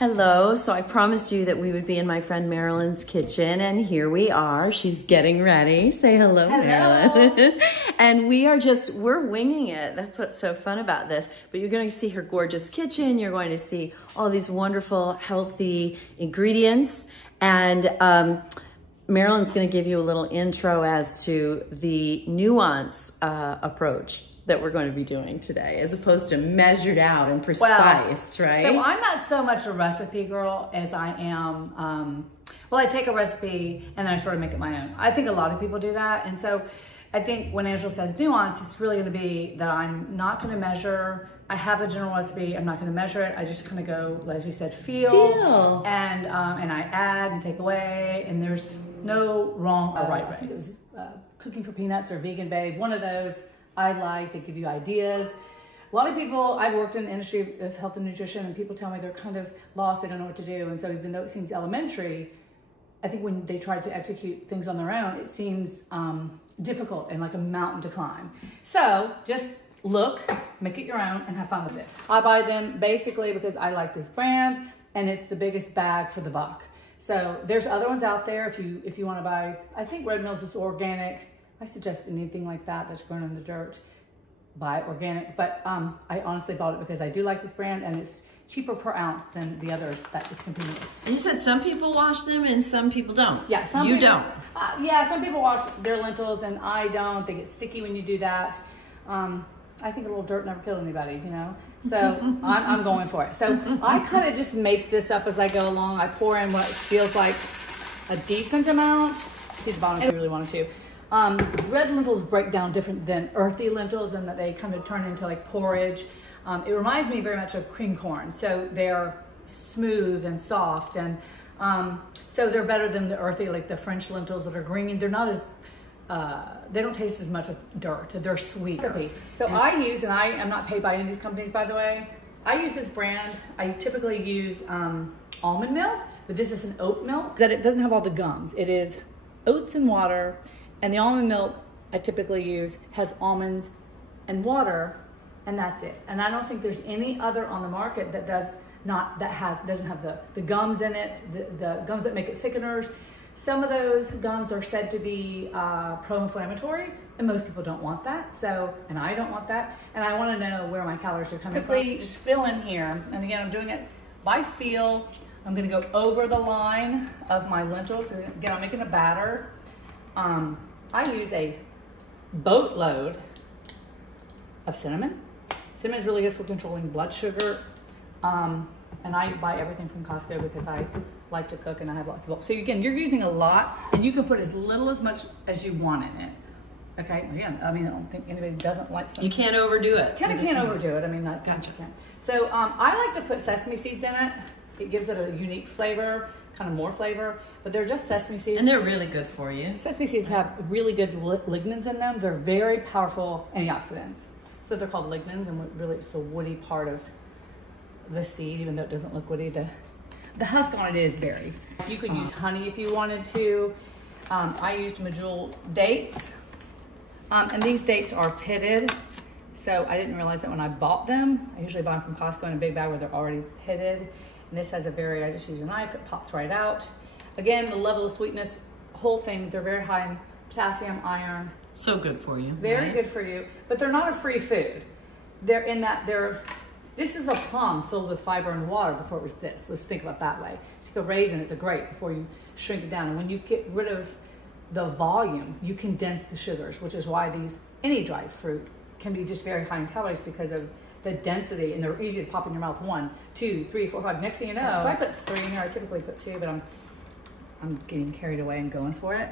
Hello, so I promised you that we would be in my friend Marilyn's kitchen, and here we are. She's getting ready. Say hello, Marilyn. And we're winging it. That's what's so fun about this. But you're going to see her gorgeous kitchen. You're going to see all these wonderful, healthy ingredients. And Marilyn's going to give you a little intro as to the nuance approach that we're going to be doing today, as opposed to measured out and precise, right? So I'm not so much a recipe girl as I am, well, I take a recipe and then I sort of make it my own. I think a lot of people do that. And so I think when Angela says nuance, it's really going to be that I'm not going to measure. I have a general recipe. I'm not going to measure it. I just kind of go, as you said, feel. And I add and take away, and there's no wrong or right way. I think it was Cooking for Peanuts or Vegan Babe, one of those. I like, they give you ideas. A lot of people, I've worked in the industry of health and nutrition, and people tell me they're kind of lost, they don't know what to do. And so even though it seems elementary, I think when they try to execute things on their own, it seems difficult and like a mountain to climb. So just look, make it your own, and have fun with it. I buy them basically because I like this brand, and it's the biggest bag for the buck. So there's other ones out there if you want to buy. I think Red Mill's is organic. I suggest anything like that that's grown in the dirt, buy organic. But I honestly bought it because I do like this brand, and it's cheaper per ounce than the others that it's competing with. And you said some people wash them and some people don't. Yeah, some you people don't. Yeah, some people wash their lentils, and I don't. They get sticky when you do that. I think a little dirt never killed anybody, you know? So I'm going for it. So I kind of just make this up as I go along. I pour in what feels like a decent amount. See the bottom if you really wanted to. Red lentils break down different than earthy lentils, in that they kind of turn into like porridge. It reminds me very much of cream corn. So they're smooth and soft, and so they're better than the earthy, like the French lentils that are green. They're not as, they don't taste as much of dirt. They're sweet. So I use, and I am not paid by any of these companies, by the way. I use this brand. I typically use almond milk, but this is an oat milk that it doesn't have all the gums. It is oats and water. And the almond milk I typically use has almonds and water, and that's it. And I don't think there's any other on the market that doesn't have the gums in it, the gums that make it thickeners. Some of those gums are said to be pro-inflammatory, and most people don't want that. So, and I don't want that. And I want to know where my calories are coming from. Just fill in here. And again, I'm doing it by feel. I'm going to go over the line of my lentils. Again, I'm making a batter. I use a boatload of cinnamon. Cinnamon is really good for controlling blood sugar. And I buy everything from Costco because I like to cook and I have lots of bulk. So again, you're using a lot, and you can put as little as much as you want in it. Okay, again, I mean, I don't think anybody doesn't like something. You can't overdo it. Can't overdo it. I mean, gotcha. So I like to put sesame seeds in it. It gives it a unique flavor, kind of more flavor, but they're just sesame seeds. And they're really good for you. Sesame seeds have really good lignans in them. They're very powerful antioxidants. So they're called lignans, and really it's the woody part of the seed, even though it doesn't look woody. The husk on it is berry. You could use honey if you wanted to. I used medjool dates, and these dates are pitted. So I didn't realize that when I bought them. I usually buy them from Costco in a big bag where they're already pitted. And this has a berry, I just use a knife, it pops right out. Again, the level of sweetness, whole thing, they're very high in potassium, iron. So good for you. Very good for you, but they're not a free food. They're in that this is a plum filled with fiber and water before it was this. Let's think about it that way. Take a raisin, it's a grape before you shrink it down. And when you get rid of the volume, you condense the sugars, which is why any dried fruit can be just very high in calories because of the density, and they're easy to pop in your mouth. 1, 2, 3, 4, 5. Next thing you know, so I put 3 in here. I typically put 2, but I'm getting carried away and going for it.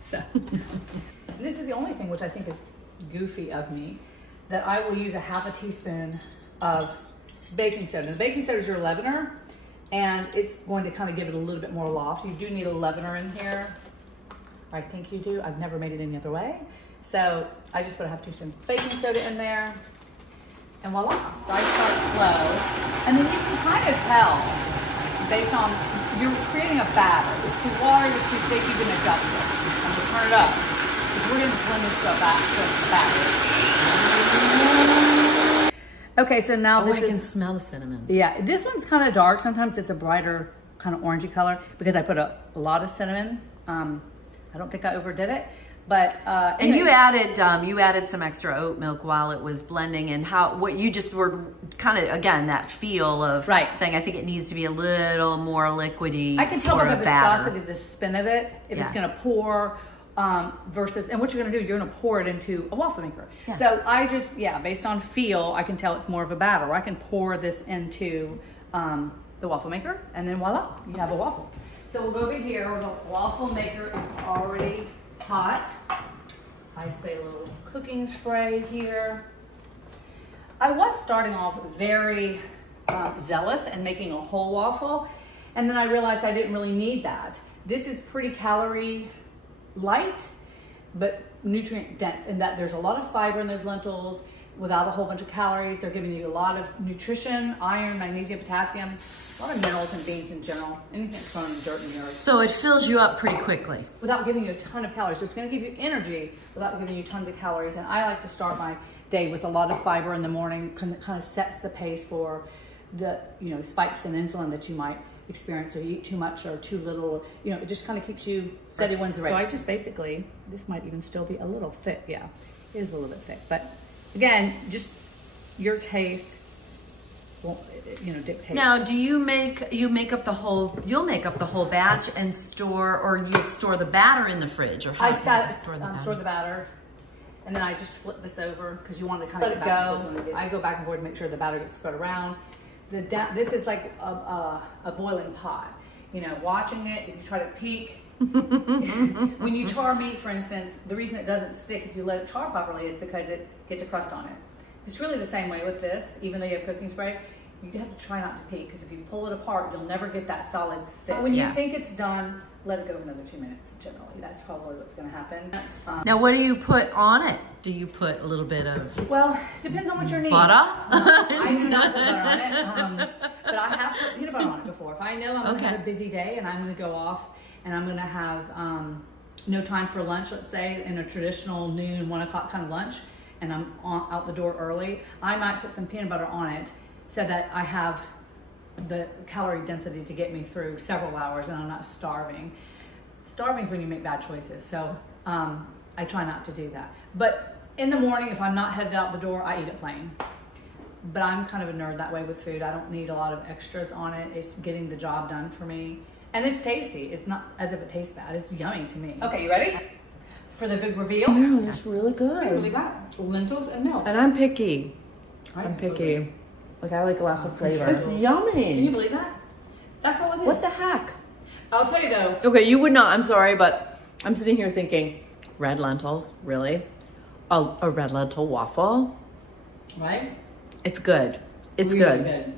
So this is the only thing which I think is goofy of me, that I will use a ½ a teaspoon of baking soda. The baking soda is your leavener, and it's going to kind of give it a little bit more loft. You do need a leavener in here. I think you do. I've never made it any other way. So I just put a ½ teaspoon baking soda in there. And voila. So I start slow. And then you can kind of tell based on, you're creating a batter. It's too watery, it's too thick, you can adjust it. I'm going to turn it up. Because we're going to blend this to a batter. Okay, so now I can smell the cinnamon. Yeah, this one's kind of dark. Sometimes it's a brighter kind of orangey color because I put a lot of cinnamon. I don't think I overdid it, but and you added some extra oat milk while it was blending, and what you just were kind of, again, that feel of saying I think it needs to be a little more liquidy. I can tell by the viscosity, the spin of it, if it's going to pour. Versus, and what you're gonna do, you're gonna pour it into a waffle maker. Yeah. So I just, based on feel, I can tell it's more of a batter. Or I can pour this into the waffle maker, and then voila, you have a waffle. So we'll go over here, the waffle maker is already hot. I spray a little cooking spray here. I was starting off very zealous and making a whole waffle, and then I realized I didn't really need that. This is pretty calorie light, but nutrient dense, in that there's a lot of fiber in those lentils without a whole bunch of calories. They're giving you a lot of nutrition, iron, magnesium, potassium, a lot of minerals in beans in general, anything that's grown in dirt and the earth. So it fills you up pretty quickly. Without giving you a ton of calories. So it's gonna give you energy without giving you tons of calories. And I like to start my day with a lot of fiber in the morning, kind of sets the pace for the spikes in insulin that you might experience, or you eat too much or too little, it just kind of keeps you steady wins the race. So I just basically, this might even still be a little thick. Yeah, it is a little bit thick, but again, just your taste will, dictate. Now, do you make up the whole batch and store, or you store the batter in the fridge, or how do you store the batter? And then I just flip this over because you want to kind of let it go. I go back and forth to make sure the batter gets spread around. This is like a boiling pot. Watching it, if you try to peek, when you char meat, for instance, the reason it doesn't stick if you let it char properly is because it gets a crust on it. It's really the same way with this, even though you have cooking spray. You have to try not to peek, because if you pull it apart, you'll never get that solid stick. But when you think it's done, let it go another 2 minutes, generally. That's probably what's gonna happen. Now, what do you put on it? Do you put a little bit of Well, depends on what your needs. Butter? I do not put butter on it, but I have put peanut butter on it before. If I know I'm gonna have a busy day and I'm gonna go off and I'm gonna have no time for lunch, let's say, in a traditional noon, 1 o'clock kind of lunch, and I'm out the door early, I might put some peanut butter on it so that I have the calorie density to get me through several hours and I'm not starving. Starving is when you make bad choices, so I try not to do that. But in the morning, if I'm not headed out the door, I eat it plain. But I'm kind of a nerd that way with food. I don't need a lot of extras on it. It's getting the job done for me. And it's tasty. It's not as if it tastes bad. It's yummy to me. Okay, you ready for the big reveal? Wow, that's really good. I really got lentils and milk. And I'm picky. I'm picky. Like, I like lots of flavor. It's yummy. Can you believe that? That's all it is. What the heck? I'll tell you though. Okay, you would not. I'm sorry, but I'm sitting here thinking, red lentils, really? A red lentil waffle? Right? It's good. It's really good.